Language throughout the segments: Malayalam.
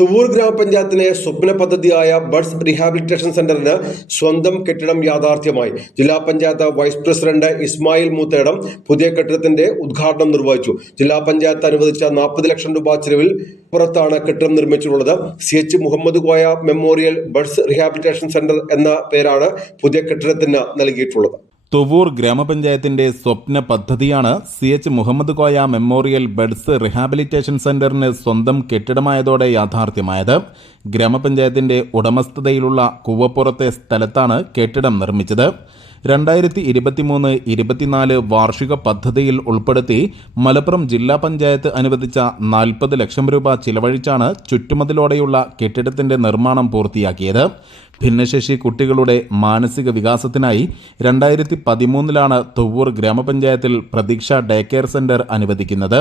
തുവൂർ ഗ്രാമപഞ്ചായത്തിലെ സ്വപ്ന പദ്ധതിയായ ബഡ്സ് റീഹാബിലിറ്റേഷൻ സെന്ററിന് സ്വന്തം കെട്ടിടം യാഥാർത്ഥ്യമായി. ജില്ലാ പഞ്ചായത്ത് വൈസ് പ്രസിഡന്റ് ഇസ്മായിൽ മൂത്തേടം പുതിയ കെട്ടിടത്തിന്റെ ഉദ്ഘാടനം നിർവഹിച്ചു. ജില്ലാ പഞ്ചായത്ത് അനുവദിച്ച നാൽപ്പത് ലക്ഷം രൂപ ചെലവിൽ പുറത്താണ് കെട്ടിടം നിർമ്മിച്ചിട്ടുള്ളത്. C H Muhammad Koya memorial buds rehabilitation centre എന്ന പേരാണ് പുതിയ കെട്ടിടത്തിന് നൽകിയിട്ടുള്ളത്. തുവൂർ ഗ്രാമപഞ്ചായത്തിന്റെ സ്വപ്ന പദ്ധതിയാണ് C H Muhammad Koya memorial beds rehabilitation സെന്ററിന് സ്വന്തം കെട്ടിടമായതോടെ യാഥാർത്ഥ്യമായത്. ഗ്രാമപഞ്ചായത്തിന്റെ ഉടമസ്ഥതയിലുള്ള കൂവപ്പുറത്തെ സ്ഥലത്താണ് കെട്ടിടം നിർമ്മിച്ചത്. രണ്ടായിരത്തി ഇരുപത്തിമൂന്ന് ഇരുപത്തിനാല് വാർഷിക പദ്ധതിയിൽ ഉൾപ്പെടുത്തി മലപ്പുറം ജില്ലാ പഞ്ചായത്ത് അനുവദിച്ച നാൽപ്പത് ലക്ഷം രൂപ ചിലവഴിച്ചാണ് ചുറ്റുമതിലോടെയുള്ള കെട്ടിടത്തിന്റെ നിർമ്മാണം പൂർത്തിയാക്കിയത്. ഭിന്നശേഷി കുട്ടികളുടെ മാനസിക വികാസത്തിനായി രണ്ടായിരത്തി പതിമൂന്നിലാണ് തുവ്വൂർ ഗ്രാമപഞ്ചായത്തിൽ പ്രതീക്ഷ ഡേ കെയർ സെന്റർ അനുവദിക്കുന്നത്.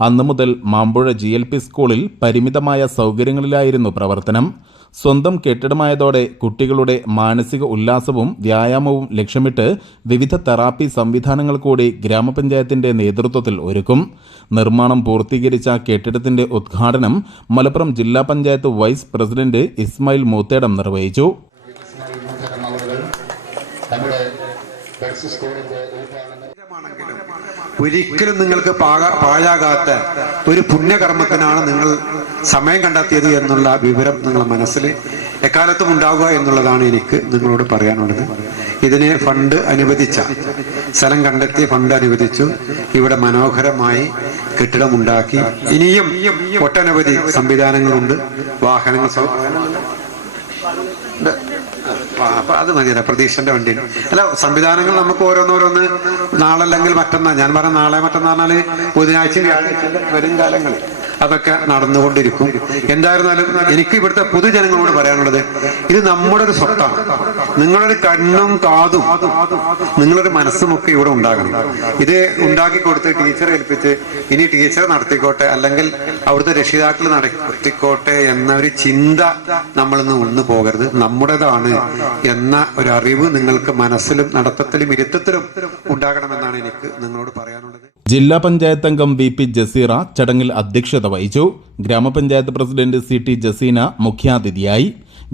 അന്നു മുതൽ മാമ്പുഴ ജി എൽ പി സ്കൂളിൽ പരിമിതമായ സൗകര്യങ്ങളിലായിരുന്നു പ്രവർത്തനം. സ്വന്തം കെട്ടിടമായതോടെ കുട്ടികളുടെ മാനസിക ഉല്ലാസവും വ്യായാമവും ലക്ഷ്യമിട്ട് വിവിധ തെറാപ്പി സംവിധാനങ്ങൾ കൂടി ഗ്രാമപഞ്ചായത്തിന്റെ നേതൃത്വത്തിൽ ഒരുക്കും. നിർമ്മാണം പൂർത്തീകരിച്ച കെട്ടിടത്തിന്റെ ഉദ്ഘാടനം മലപ്പുറം ജില്ലാ പഞ്ചായത്ത് വൈസ് പ്രസിഡന്റ് ഇസ്മായിൽ മൂത്തേടം നിർവഹിച്ചു. നമ്മുടെ ഒരിക്കലും നിങ്ങൾക്ക് പാക പാഴാകാത്ത ഒരു പുണ്യകർമ്മത്തിനാണ് നിങ്ങൾ സമയം കണ്ടെത്തിയത് എന്നുള്ള വിവരം നിങ്ങളുടെ മനസ്സിൽ എക്കാലത്തും ഉണ്ടാവുക എന്നുള്ളതാണ് എനിക്ക് നിങ്ങളോട് പറയാനുള്ളത്. ഇതിനെ ഫണ്ട് അനുവദിച്ച സ്ഥലം കണ്ടെത്തി ഫണ്ട് അനുവദിച്ചു ഇവിടെ മനോഹരമായി കെട്ടിടമുണ്ടാക്കി. ഇനിയും ഒട്ടനവധി സംവിധാനങ്ങളുണ്ട്. വാഹനങ്ങൾ അപ്പൊ അത് മതിയല്ല പ്രതീക്ഷന്റെ വണ്ടി. അല്ല സംവിധാനങ്ങൾ നമുക്ക് ഓരോന്നോരോന്ന് നാളല്ലെങ്കിൽ മറ്റന്നാ ഞാൻ പറഞ്ഞ നാളെ മറ്റന്നാൽ ബുധനാഴ്ച വരും കാലങ്ങളിൽ. അതൊക്കെ നടന്നുകൊണ്ടിരിക്കും. എന്തായിരുന്നാലും എനിക്ക് ഇവിടുത്തെ പൊതുജനങ്ങളോട് പറയാനുള്ളത് ഇത് നമ്മുടെ ഒരു സ്വത്താണ്. നിങ്ങളൊരു കണ്ണും കാതും നിങ്ങളൊരു മനസ്സും ഒക്കെ ഇവിടെ ഉണ്ടാകണം. ഇത് ഉണ്ടാക്കി കൊടുത്ത് ടീച്ചറെ ഏൽപ്പിച്ച് ഇനി ടീച്ചർ നടത്തിക്കോട്ടെ അല്ലെങ്കിൽ അവിടുത്തെ രക്ഷിതാക്കൾ നടത്തിക്കോട്ടെ എന്ന ഒരു ചിന്ത നമ്മളിന്ന് ഒന്നു പോകരുത്. നമ്മുടേതാണ് എന്ന ഒരു അറിവ് നിങ്ങൾക്ക് മനസ്സിലും നടത്തത്തിലും ഇരുത്തത്തിലും ഉണ്ടാകണമെന്നാണ് എനിക്ക് നിങ്ങളോട് പറയാനുള്ളത്. ജില്ലാ പഞ്ചായത്ത് അംഗം വി പി ജസീറ ചടങ്ങിൽ അധ്യക്ഷത വഹിച്ചു. ഗ്രാമപഞ്ചായത്ത് പ്രസിഡന്റ് സി ടി ജസീന മുഖ്യാതിഥിയായി.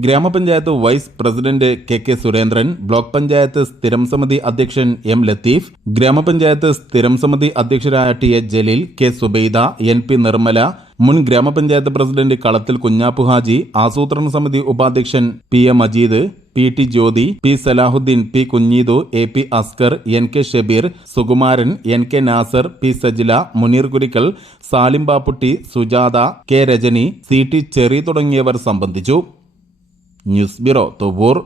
ഗ്രാമപഞ്ചായത്ത് vice president K K Surendran block panchayat സ്ഥിരം സമിതി അധ്യക്ഷൻ എം ലത്തീഫ് ഗ്രാമപഞ്ചായത്ത് സ്ഥിരം സമിതി അധ്യക്ഷരായ T A Jaleel K Subaida N P Nirmala മുൻ ഗ്രാമപഞ്ചായത്ത് പ്രസിഡന്റ് കളത്തിൽ കുഞ്ഞാപ്പുഹാജി ആസൂത്രണ സമിതി ഉപാധ്യക്ഷൻ P A Majeed P T Jyothi P Salahuddin P Kunheedu A P Askar N K Shabeer Sukumaran N K Nasar P Sajila Muneer Kurikkal Salim Bapputty Sujatha K Rajani C T Cherry തുടങ്ങിയവർ സംബന്ധിച്ചു. News bureau Thovoor